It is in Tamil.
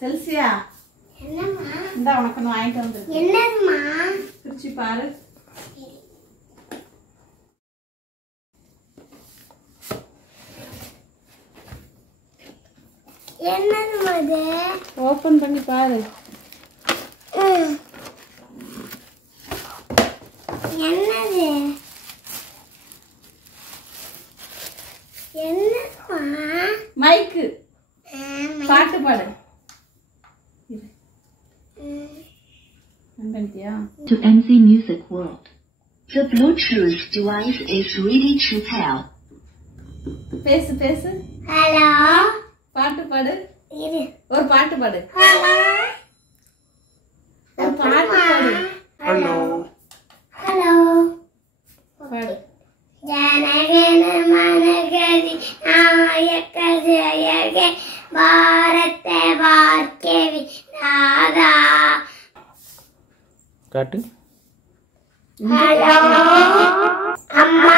செல்சியா என்னம்மா இந்த உனக்கு நான் வாங்கிட்டு வந்திருக்கேன். என்னம்மா பிரிச்சு பாரு. என்னம்மா இது ஓபன் பண்ணி பாரு. என்னது என்னம்மா மைக்கு பாட்டு பாடு. பண்ணிட்டியா? To NZ Music World. The Bluetooth device is ready to pair. பேசு பேசு. ஹலோ பாட்டு பாடு. இரு ஒரு பாட்டு பாடு. ஹலோ ஒரு பாட்டு பாடு. ஹலோ ஹலோ பாடு. ஜனகன மனகதி நாயக ஜயக பாரத வார்க்கவி நாதா. காட்டு. ஹலோ அம்மா